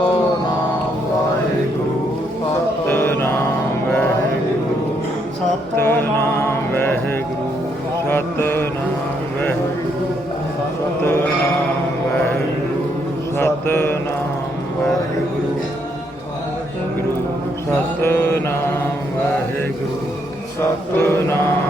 ਸਤਨਾਮ ਵਾਹਿਗੁਰੂ ਸਤਨਾਮ ਵਾਹਿਗੁਰੂ ਸਤਨਾਮ ਵਾਹਿਗੁਰੂ ਸਤਨਾਮ ਵਾਹਿਗੁਰੂ ਸਤਨਾਮ ਵਾਹਿਗੁਰੂ ਸਤਨਾਮ ਵਾਹਿਗੁਰੂ ਗੁਰੂ ਸਤਨਾਮ ਵਾਹਿਗੁਰੂ ਸਤਨਾਮ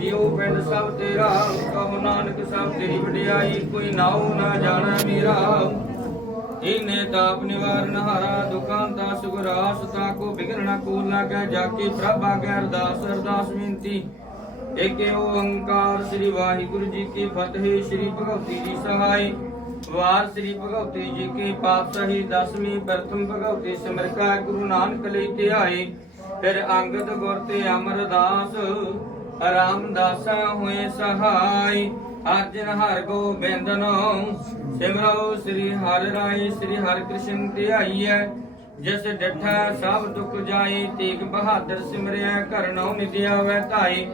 ਜਿਉ ਪਿੰਡ ਸਭ ਤੇਰਾ, ਕਹੋ ਨਾਨਕ ਸਭ ਤੇਰੀ ਵਡਿਆਈ, ਕੋਈ ਨਾਉ ਨਾ ਜਾਣਾ ਮੇਰਾ। ਇਨੇ ਤਾਪ ਨਿਵਾਰਨ ਹਾਰਾ ਦੁਖਾਂ ਦਾ ਸੁਗਰਾਸ ਤਾ ਕੋ ਬਿਗਨ ਕੋ ਲਾਗੈ ਜਾ ਕੇ ਪ੍ਰਭ ਆਗੈ ਅਰਦਾਸ ਅਰਦਾਸ ਬੇਨਤੀ। ਏਕੇ ਓੰਕਾਰ ਸ੍ਰੀ ਵਾਹਿਗੁਰੂ ਜੀ ਕੀ ਫਤਿਹ, ਸ੍ਰੀ ਭਗਵਤੀ ਜੀ ਸਹਾਈ। ਵਾਰ ਸ੍ਰੀ ਭਗਵਤੀ ਜੀ ਕੀ ਪਾਤਸ਼ਾਹੀ ਦਸਵੀਂ ਪ੍ਰਥਮ ਭਗਵਤੀ ਸਿਮਰਕਾ ਗੁਰੂ ਨਾਨਕ ਲਈ ਧਿਆਏ। ਫਿਰ ਅੰਗਦ ਗੁਰ ਤੇ ਅਮਰਦਾਸ ਰਾਮਦਾਸਾ ਹੋਏ ਸਹਾਈ, ਅਰਜਨ ਹਰ ਗੋਬਿੰਦਨੋ ਸਿਮਰੋ ਸ੍ਰੀ ਹਰਿ ਰਾਈ ਸ੍ਰੀ ਹਰਿ ਕ੍ਰਿਸ਼ਨ ਧਿਆਈਐ। ਜਿਸ ਡਿਠਾ ਸਭ ਦੁਖ ਜਾਏ ਤੇਗ ਬਹਾਦਰ ਸਿਮਰਿਆ ਕਰਨੋ ਨਿਦਿਆ ਵੈ ਧਾਈ।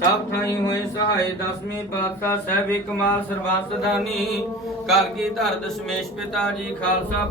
ਸਭ ਥਾਈ ਹੋਏ ਸਹਾਈ, ਦਸਵੀਂ ਪਾਤਸ਼ਾਹ ਸਹਿਬੇ ਕਮਾਲ ਸਰਬੱਤ ਦਾਨੀ ਕਲਗੀ ਧਰ ਦਸ਼ਮੇਸ਼ ਪਿਤਾ ਜੀ, ਖਾਲਸਾ